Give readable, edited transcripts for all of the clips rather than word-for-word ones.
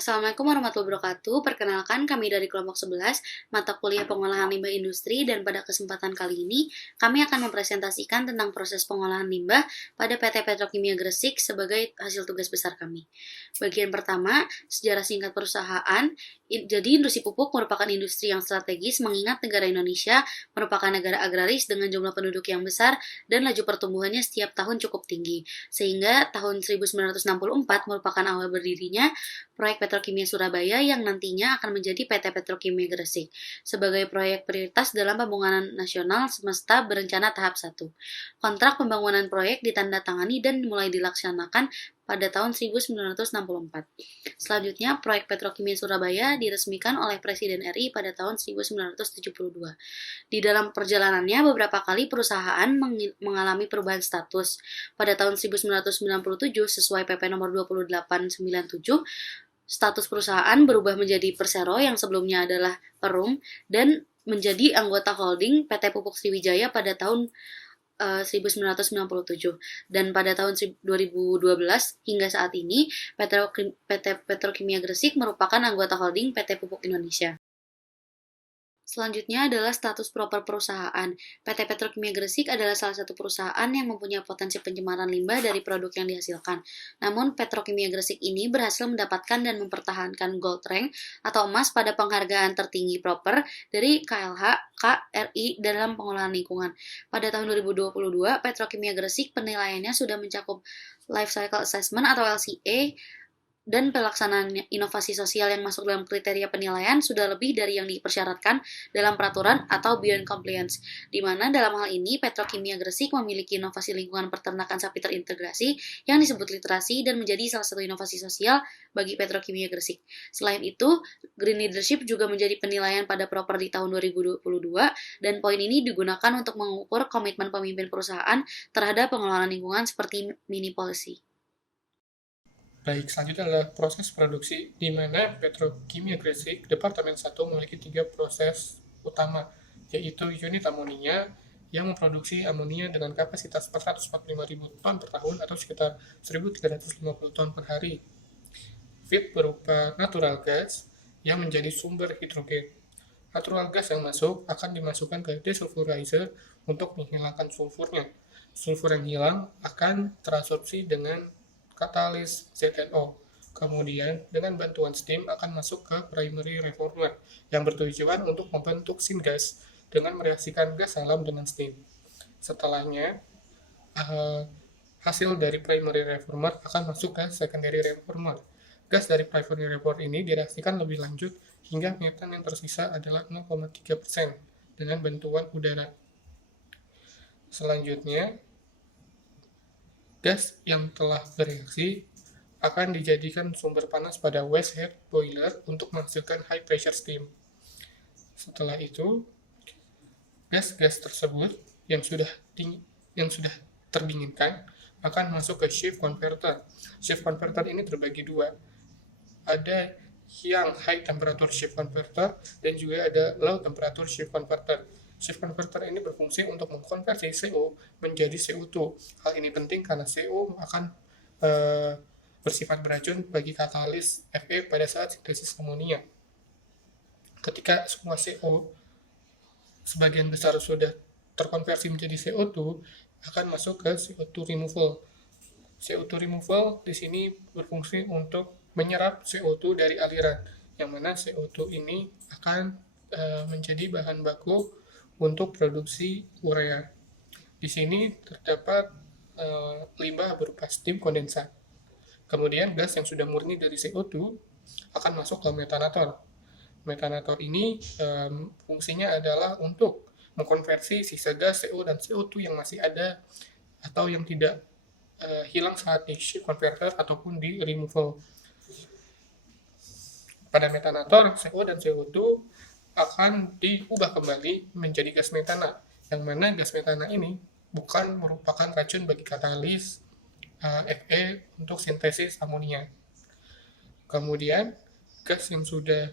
Assalamualaikum warahmatullahi wabarakatuh. Perkenalkan, kami dari kelompok 11, mata kuliah pengolahan limbah industri, dan pada kesempatan kali ini, kami akan mempresentasikan tentang proses pengolahan limbah pada PT Petrokimia Gresik sebagai hasil tugas besar kami. Bagian pertama, sejarah singkat perusahaan. Jadi, industri pupuk merupakan industri yang strategis mengingat negara Indonesia merupakan negara agraris dengan jumlah penduduk yang besar dan laju pertumbuhannya setiap tahun cukup tinggi. Sehingga tahun 1964 merupakan awal berdirinya proyek Petrokimia Surabaya yang nantinya akan menjadi PT Petrokimia Gresik sebagai proyek prioritas dalam pembangunan nasional semesta berencana tahap 1. Kontrak pembangunan proyek ditandatangani dan mulai dilaksanakan pada tahun 1964. Selanjutnya, proyek Petrokimia Surabaya diresmikan oleh Presiden RI pada tahun 1972. Di dalam perjalanannya, beberapa kali perusahaan mengalami perubahan status. Pada tahun 1997, sesuai PP nomor 2897, status perusahaan berubah menjadi Persero yang sebelumnya adalah Perum dan menjadi anggota holding PT Pupuk Sriwijaya pada tahun 1997 dan pada tahun 2012 hingga saat ini PT Petrokimia Gresik merupakan anggota holding PT Pupuk Indonesia. Selanjutnya adalah status proper perusahaan. PT Petrokimia Gresik adalah salah satu perusahaan yang mempunyai potensi pencemaran limbah dari produk yang dihasilkan. Namun, Petrokimia Gresik ini berhasil mendapatkan dan mempertahankan gold rank atau emas pada penghargaan tertinggi proper dari KLH KRI dalam pengolahan lingkungan. Pada tahun 2022, Petrokimia Gresik penilaiannya sudah mencakup Life Cycle Assessment atau LCA, dan pelaksanaan inovasi sosial yang masuk dalam kriteria penilaian sudah lebih dari yang dipersyaratkan dalam peraturan atau beyond compliance, di mana dalam hal ini Petrokimia Gresik memiliki inovasi lingkungan peternakan sapi terintegrasi yang disebut literasi dan menjadi salah satu inovasi sosial bagi Petrokimia Gresik. Selain itu, Green Leadership juga menjadi penilaian pada proper di tahun 2022 dan poin ini digunakan untuk mengukur komitmen pemimpin perusahaan terhadap pengelolaan lingkungan seperti mini policy. Baik, selanjutnya adalah proses produksi, di mana Petrokimia Gresik, Departemen 1 memiliki 3 proses utama, yaitu unit amonia yang memproduksi amonia dengan kapasitas 445.000 ton per tahun atau sekitar 1.350 ton per hari. Feed berupa natural gas yang menjadi sumber hidrogen. Natural gas yang masuk akan dimasukkan ke desulfurizer untuk menghilangkan sulfurnya. Sulfur yang hilang akan terabsorpsi dengan katalis ZNO. Kemudian, dengan bantuan steam akan masuk ke primary reformer yang bertujuan untuk membentuk syngas dengan mereaksikan gas alam dengan steam. Setelahnya, hasil dari primary reformer akan masuk ke secondary reformer. Gas dari primary reformer ini direaksikan lebih lanjut hingga metan yang tersisa adalah 0,3% dengan bantuan udara. Selanjutnya, gas yang telah bereaksi akan dijadikan sumber panas pada waste head boiler untuk menghasilkan high pressure steam. Setelah itu, gas-gas tersebut yang sudah terdinginkan akan masuk ke shift converter. Shift converter ini terbagi dua. Ada yang high temperature shift converter dan juga ada low temperature shift converter. Shift converter ini berfungsi untuk mengkonversi CO menjadi CO2. Hal ini penting karena CO akan bersifat beracun bagi katalis Fe pada saat sintesis amonia. Ketika semua CO sebagian besar sudah terkonversi menjadi CO2, akan masuk ke CO2 removal. CO2 removal di sini berfungsi untuk menyerap CO2 dari aliran, yang mana CO2 ini akan menjadi bahan baku untuk produksi urea. Di sini terdapat limbah berupa steam kondensat. Kemudian gas yang sudah murni dari CO2 akan masuk ke metanator. Metanator ini fungsinya adalah untuk mengkonversi sisa gas CO dan CO2 yang masih ada atau yang tidak hilang saat di shift converter ataupun di removal. Pada metanator, CO dan CO2 akan diubah kembali menjadi gas metana, yang mana gas metana ini bukan merupakan racun bagi katalis Fe untuk sintesis amonia. Kemudian gas yang sudah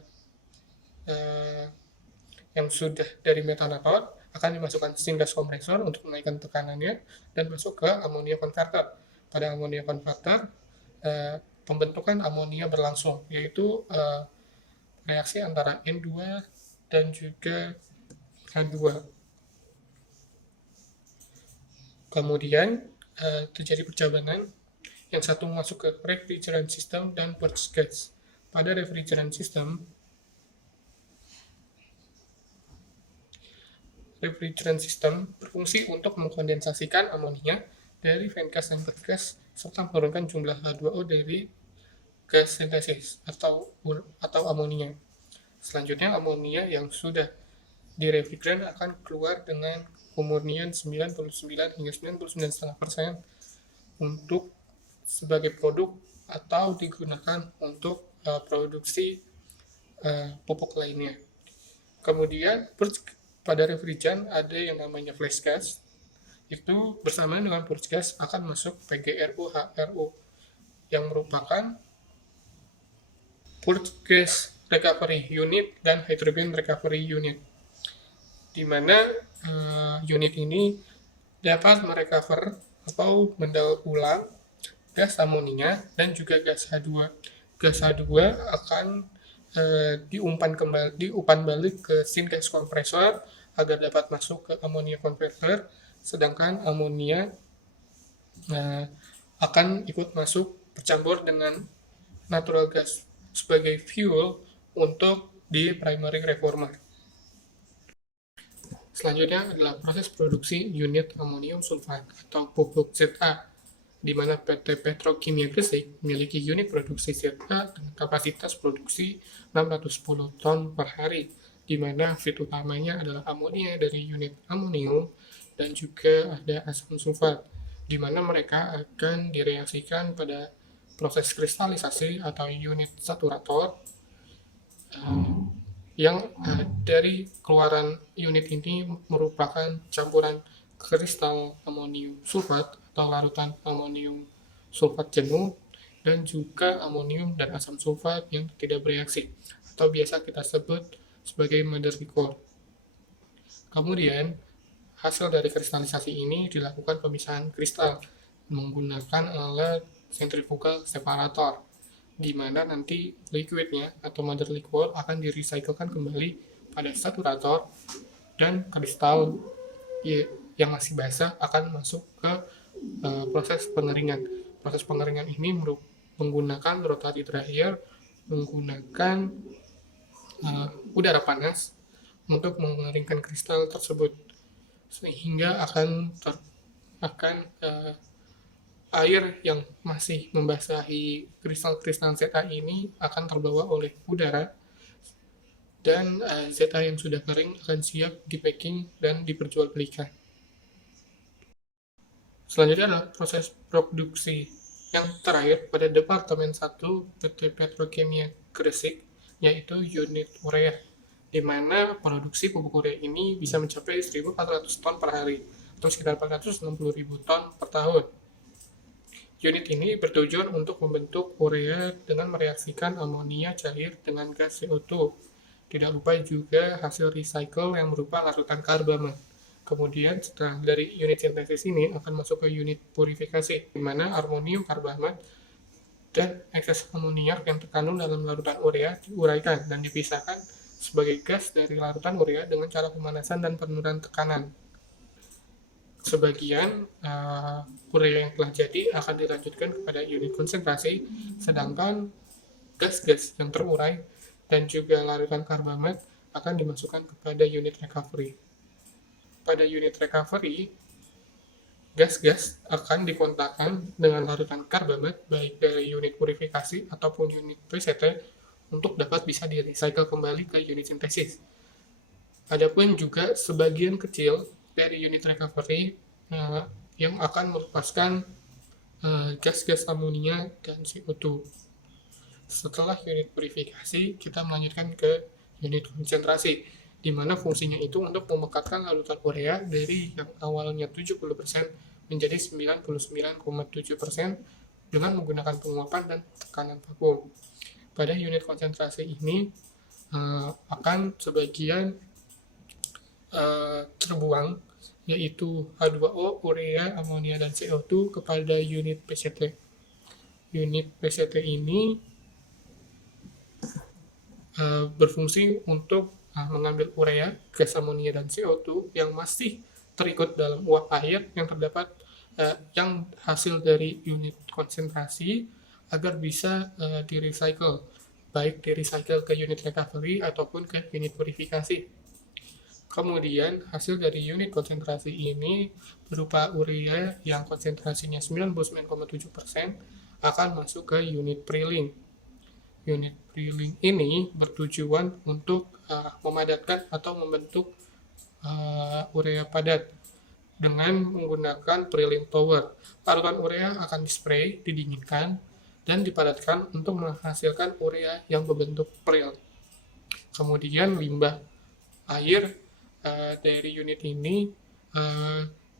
dari metanator akan dimasukkan steam gas kompresor untuk menaikkan tekanannya dan masuk ke amonia converter. Pada amonia converter pembentukan amonia berlangsung, yaitu reaksi antara N2 dan juga H2. Kemudian terjadi percabangan, yang satu masuk ke refrigerant system dan purge gas. Pada refrigerant system berfungsi untuk mengkondensasikan amonia dari vent gas dan purge gas serta menurunkan jumlah H2O dari gas sintesis atau amonia. Selanjutnya, amonia yang sudah di refrigerant akan keluar dengan kemurnian 99 hingga 99,5% untuk sebagai produk atau digunakan untuk produksi pupuk lainnya. Kemudian pada refrigerant ada yang namanya flash gas, itu bersamaan dengan purge gas akan masuk PGRU HRU yang merupakan purge gas recovery unit dan hydrogen recovery unit, di mana unit ini dapat merecover atau mendaur ulang gas amonia dan juga gas H2. Gas H2 akan diumpan balik ke syngas kompresor agar dapat masuk ke ammonia converter, sedangkan amonia akan ikut masuk bercampur dengan natural gas sebagai fuel untuk di primary reformer. Selanjutnya adalah proses produksi unit amonium sulfat atau pupuk ZA, di mana PT Petrokimia Gresik memiliki unit produksi ZA dengan kapasitas produksi 610 ton per hari, di mana feed utamanya adalah amonia dari unit amonium dan juga ada asam sulfat, di mana mereka akan direaksikan pada proses kristalisasi atau unit saturator, yang dari keluaran unit ini merupakan campuran kristal amonium sulfat atau larutan amonium sulfat jenuh dan juga amonium dan asam sulfat yang tidak bereaksi atau biasa kita sebut sebagai mother liquor. Kemudian hasil dari kristalisasi ini dilakukan pemisahan kristal menggunakan alat centrifugal separator, di mana nanti liquidnya atau mother liquor akan direcyclekan kembali pada saturator dan kristal yang masih basah akan masuk ke proses pengeringan. Proses pengeringan ini menggunakan rotary dryer, menggunakan udara panas untuk mengeringkan kristal tersebut, sehingga air yang masih membasahi kristal-kristal ZA ini akan terbawa oleh udara, dan ZA yang sudah kering akan siap di-packing dan diperjualbelikan. Selanjutnya adalah proses produksi yang terakhir pada Departemen 1 PT Petrokimia Gresik, yaitu unit urea, di mana produksi pupuk urea ini bisa mencapai 1.400 ton per hari atau sekitar 460.000 ton per tahun. Unit ini bertujuan untuk membentuk urea dengan mereaksikan amonia cair dengan gas CO2. Tidak lupa juga hasil recycle yang berupa larutan karbamid. Kemudian setelah dari unit sintesis ini akan masuk ke unit purifikasi, di mana amonium karbamid dan ekses amoniak yang terkandung dalam larutan urea diuraikan dan dipisahkan sebagai gas dari larutan urea dengan cara pemanasan dan penurunan tekanan. Sebagian urea yang telah jadi akan dilanjutkan kepada unit konsentrasi, sedangkan gas-gas yang terurai dan juga larutan karbamid akan dimasukkan kepada unit recovery. Pada unit recovery, gas-gas akan dikontakkan dengan larutan karbamid baik dari unit purifikasi ataupun unit PCT untuk dapat bisa di-recycle kembali ke unit sintesis. Adapun juga sebagian kecil dari unit recovery yang akan melepaskan gas-gas amonia dan CO2. Setelah unit purifikasi, kita melanjutkan ke unit konsentrasi, di mana fungsinya itu untuk memekatkan larutan urea dari yang awalnya 70% menjadi 99,7% dengan menggunakan penguapan dan tekanan vakum. Pada unit konsentrasi ini akan sebagian terbuang, yaitu H2O, urea, amonia, dan CO2 kepada unit PCT. unit PCT ini berfungsi untuk mengambil urea, gas amonia, dan CO2 yang masih terikut dalam uap air yang terdapat yang hasil dari unit konsentrasi agar bisa di-recycle, baik di-recycle ke unit recovery ataupun ke unit purifikasi. Kemudian hasil dari unit konsentrasi ini berupa urea yang konsentrasinya 99,7% akan masuk ke unit pre-link. Unit pre-link ini bertujuan untuk memadatkan atau membentuk urea padat dengan menggunakan pre-link tower. Parutan urea akan dispray, didinginkan, dan dipadatkan untuk menghasilkan urea yang berbentuk pril. Kemudian limbah air dari unit ini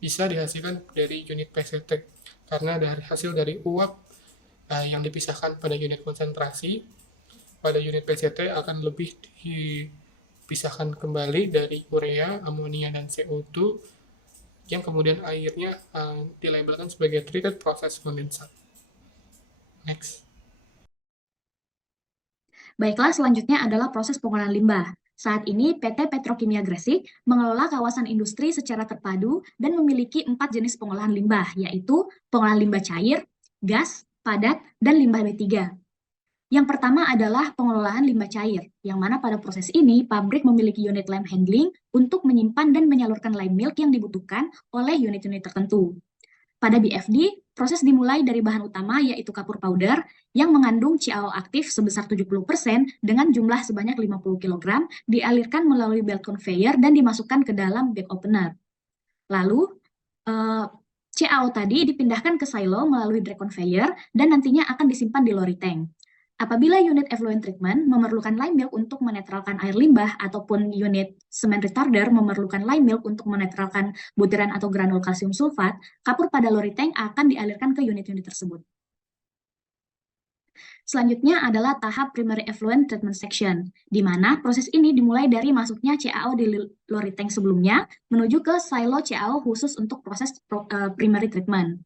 bisa dihasilkan dari unit PCT karena dari hasil dari uap yang dipisahkan pada unit konsentrasi pada unit PCT akan lebih dipisahkan kembali dari urea, amonia, dan CO2 yang kemudian airnya dilabelkan sebagai treated process condensate. Next. Baiklah, selanjutnya adalah proses pengolahan limbah. Saat ini, PT Petrokimia Gresik mengelola kawasan industri secara terpadu dan memiliki 4 jenis pengolahan limbah, yaitu pengolahan limbah cair, gas, padat, dan limbah B3. Yang pertama adalah pengelolaan limbah cair, yang mana pada proses ini pabrik memiliki unit lime handling untuk menyimpan dan menyalurkan lime milk yang dibutuhkan oleh unit-unit tertentu. Pada BFD, proses dimulai dari bahan utama yaitu kapur powder yang mengandung CaO aktif sebesar 70% dengan jumlah sebanyak 50 kg dialirkan melalui belt conveyor dan dimasukkan ke dalam bag opener. Lalu, CaO tadi dipindahkan ke silo melalui drag conveyor dan nantinya akan disimpan di lorry tank. Apabila unit effluent treatment memerlukan lime milk untuk menetralkan air limbah ataupun unit cement retarder memerlukan lime milk untuk menetralkan butiran atau granul kalsium sulfat, kapur pada lorry tank akan dialirkan ke unit-unit tersebut. Selanjutnya adalah tahap primary effluent treatment section, di mana proses ini dimulai dari masuknya CaO di lorry tank sebelumnya menuju ke silo CaO khusus untuk proses primary treatment.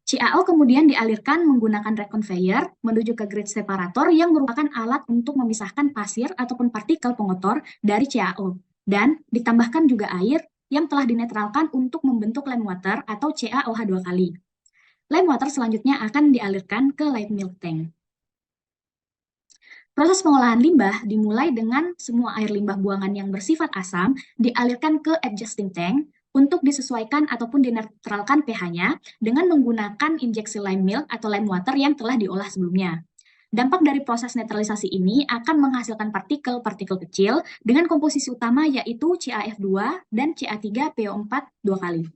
CaO kemudian dialirkan menggunakan drag conveyor menuju ke grid separator yang merupakan alat untuk memisahkan pasir ataupun partikel pengotor dari CaO. Dan ditambahkan juga air yang telah dinetralkan untuk membentuk lime water atau CaOH 2 kali. Lime water selanjutnya akan dialirkan ke light milk tank. Proses pengolahan limbah dimulai dengan semua air limbah buangan yang bersifat asam dialirkan ke adjusting tank untuk disesuaikan ataupun dinetralkan pH-nya dengan menggunakan injeksi lime milk atau lime water yang telah diolah sebelumnya. Dampak dari proses netralisasi ini akan menghasilkan partikel-partikel kecil dengan komposisi utama yaitu CaF2 dan Ca3PO4 2 kali.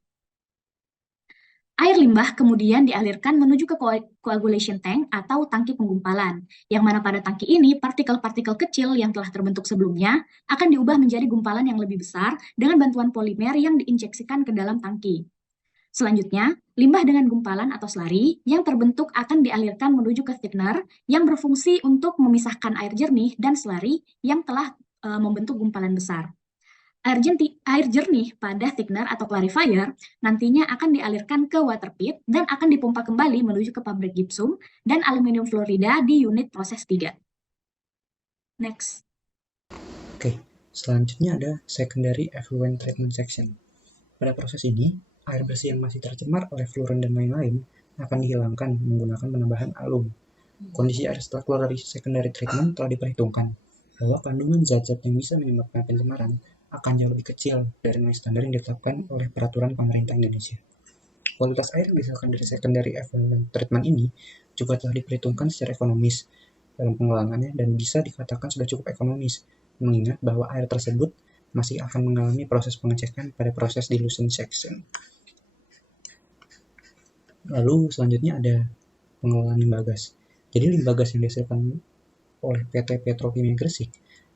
Air limbah kemudian dialirkan menuju ke coagulation tank atau tangki penggumpalan, yang mana pada tangki ini partikel-partikel kecil yang telah terbentuk sebelumnya akan diubah menjadi gumpalan yang lebih besar dengan bantuan polimer yang diinjeksikan ke dalam tangki. Selanjutnya, limbah dengan gumpalan atau slurry yang terbentuk akan dialirkan menuju ke thickener yang berfungsi untuk memisahkan air jernih dan slurry yang telah membentuk gumpalan besar. Air jernih pada thickener atau clarifier nantinya akan dialirkan ke water pit dan akan dipompa kembali menuju ke pabrik gipsum dan aluminium fluorida di unit proses 3. Next. Oke, selanjutnya ada secondary effluent treatment section. Pada proses ini, air bersih yang masih tercemar oleh fluorine dan lain-lain akan dihilangkan menggunakan penambahan alum. Kondisi air setelah keluar dari secondary treatment telah diperhitungkan bahwa kandungan zat-zat yang bisa menyebabkan pencemaran akan jauh lebih kecil dari nilai standar yang ditetapkan oleh peraturan pemerintah Indonesia. Kualitas air yang dihasilkan dari secondary effluent treatment ini juga telah diperhitungkan secara ekonomis dalam pengelolangannya dan bisa dikatakan sudah cukup ekonomis, mengingat bahwa air tersebut masih akan mengalami proses pengecekan pada proses dilution section. Lalu selanjutnya ada pengelolaan limbah gas. Jadi limbah gas yang dihasilkan oleh PT Petrokimia Gresik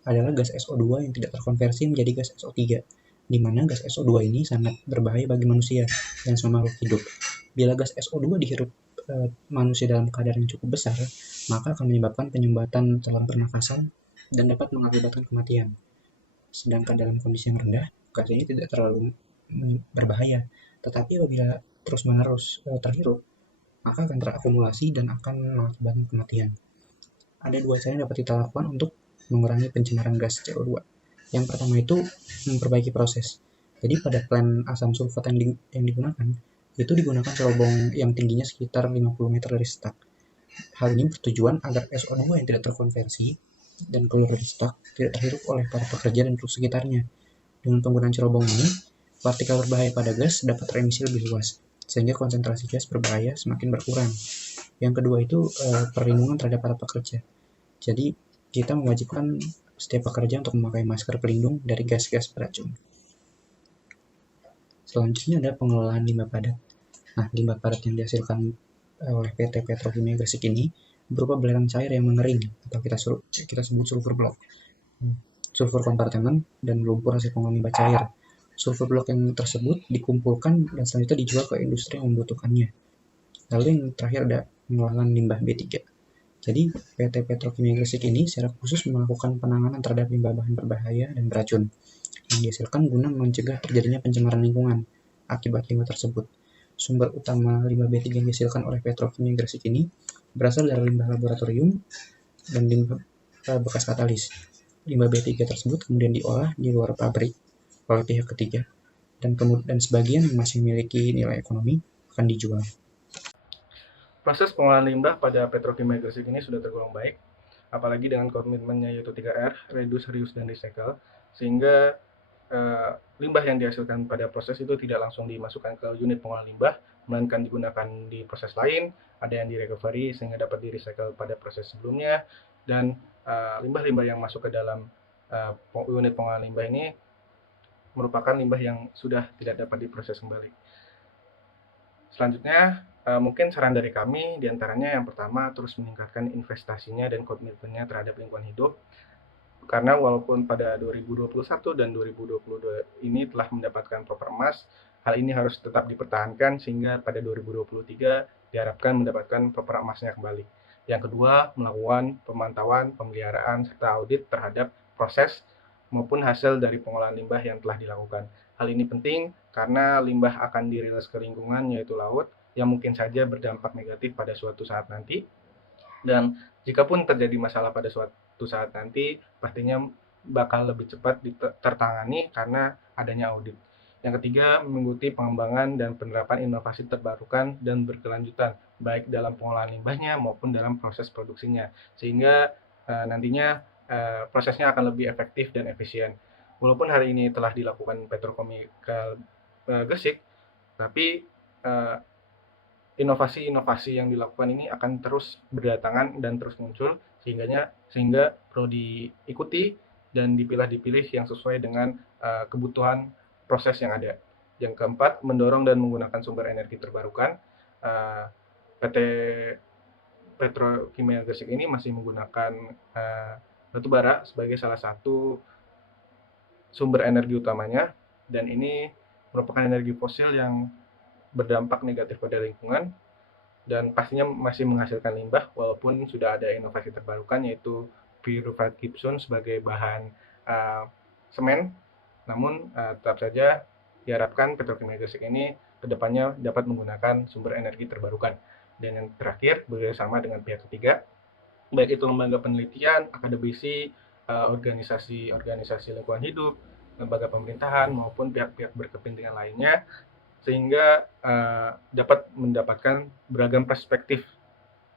adalah gas SO2 yang tidak terkonversi menjadi gas SO3, di mana gas SO2 ini sangat berbahaya bagi manusia dan semua makhluk hidup. Bila gas SO2 dihirup manusia dalam kadar yang cukup besar, maka akan menyebabkan penyumbatan saluran pernafasan dan dapat mengakibatkan kematian. Sedangkan dalam kondisi yang rendah, gas ini tidak terlalu berbahaya, tetapi apabila terus-menerus terhirup, maka akan terakumulasi dan akan mengakibatkan kematian. Ada dua cara yang dapat kita lakukan untuk mengurangi pencemaran gas CO2. Yang pertama itu memperbaiki proses. Jadi pada plant asam sulfat yang digunakan, itu digunakan cerobong yang tingginya sekitar 50 meter dari stak. Hal ini bertujuan agar SO2 yang tidak terkonversi dan keluar dari stak tidak terhirup oleh para pekerja dan penduduk sekitarnya. Dengan penggunaan cerobong ini, partikel berbahaya pada gas dapat teremisi lebih luas, sehingga konsentrasi gas berbahaya semakin berkurang. Yang kedua itu perlindungan terhadap para pekerja. Jadi kita mewajibkan setiap pekerja untuk memakai masker pelindung dari gas-gas beracun. Selanjutnya ada pengelolaan limbah padat. Nah, limbah padat yang dihasilkan oleh PT Petrokimia Gresik ini berupa belerang cair yang mengering atau kita sebut sulfur block, sulfur kompartemen, dan lumpur hasil pengolahan limbah cair. Sulfur block yang tersebut dikumpulkan dan selanjutnya dijual ke industri yang membutuhkannya. Lalu yang terakhir ada pengolahan limbah B3. Jadi PT Petrokimia Gresik ini secara khusus melakukan penanganan terhadap limbah bahan berbahaya dan beracun yang dihasilkan guna mencegah terjadinya pencemaran lingkungan akibat limbah tersebut. Sumber utama limbah B3 yang dihasilkan oleh Petrokimia Gresik ini berasal dari limbah laboratorium dan limbah bekas katalis. Limbah B3 tersebut kemudian diolah di luar pabrik oleh pihak ketiga dan sebagian yang masih memiliki nilai ekonomi akan dijual. Proses pengolahan limbah pada Petrokimia Gresik ini sudah tergolong baik, apalagi dengan komitmennya yaitu 3R, reduce, reuse, dan recycle, sehingga limbah yang dihasilkan pada proses itu tidak langsung dimasukkan ke unit pengolahan limbah, melainkan digunakan di proses lain, ada yang di-recovery sehingga dapat di-recycle pada proses sebelumnya, dan limbah-limbah yang masuk ke dalam unit pengolahan limbah ini merupakan limbah yang sudah tidak dapat diproses kembali. Selanjutnya, mungkin saran dari kami diantaranya yang pertama terus meningkatkan investasinya dan komitmennya terhadap lingkungan hidup. Karena walaupun pada 2021 dan 2022 ini telah mendapatkan proper emas, hal ini harus tetap dipertahankan sehingga pada 2023 diharapkan mendapatkan proper emasnya kembali. Yang kedua, melakukan pemantauan, pemeliharaan, serta audit terhadap proses maupun hasil dari pengolahan limbah yang telah dilakukan. Hal ini penting karena limbah akan dirilis ke lingkungan yaitu laut yang mungkin saja berdampak negatif pada suatu saat nanti. Dan jikapun terjadi masalah pada suatu saat nanti, pastinya bakal lebih cepat tertangani karena adanya audit. Yang ketiga, mengikuti pengembangan dan penerapan inovasi terbarukan dan berkelanjutan, baik dalam pengolahan limbahnya maupun dalam proses produksinya, sehingga nantinya prosesnya akan lebih efektif dan efisien. Walaupun hari ini telah dilakukan Petrokimia Gresik, tapi inovasi-inovasi yang dilakukan ini akan terus berdatangan dan terus muncul sehingga perlu diikuti dan dipilih yang sesuai dengan kebutuhan proses yang ada. Yang keempat, mendorong dan menggunakan sumber energi terbarukan. PT Petrokimia Gresik ini masih menggunakan batu bara sebagai salah satu sumber energi utamanya, dan ini merupakan energi fosil yang berdampak negatif pada lingkungan dan pastinya masih menghasilkan limbah walaupun sudah ada inovasi terbarukan yaitu purified gypsum sebagai bahan semen. Namun tetap saja diharapkan Petrokimia Gresik ini kedepannya dapat menggunakan sumber energi terbarukan. Dan yang terakhir, bekerjasama dengan pihak ketiga, baik itu lembaga penelitian, akademisi, organisasi lingkungan hidup, lembaga pemerintahan maupun pihak-pihak berkepentingan lainnya, sehingga dapat mendapatkan beragam perspektif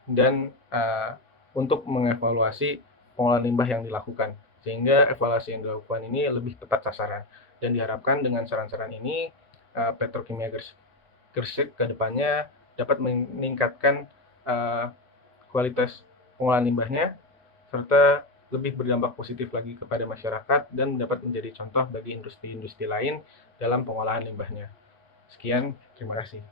dan untuk mengevaluasi pengolahan limbah yang dilakukan, sehingga evaluasi yang dilakukan ini lebih tepat sasaran. Dan diharapkan dengan saran-saran ini Petrokimia Gresik ke depannya dapat meningkatkan kualitas pengolahan limbahnya serta lebih berdampak positif lagi kepada masyarakat dan dapat menjadi contoh bagi industri-industri lain dalam pengolahan limbahnya. Sekian, terima kasih.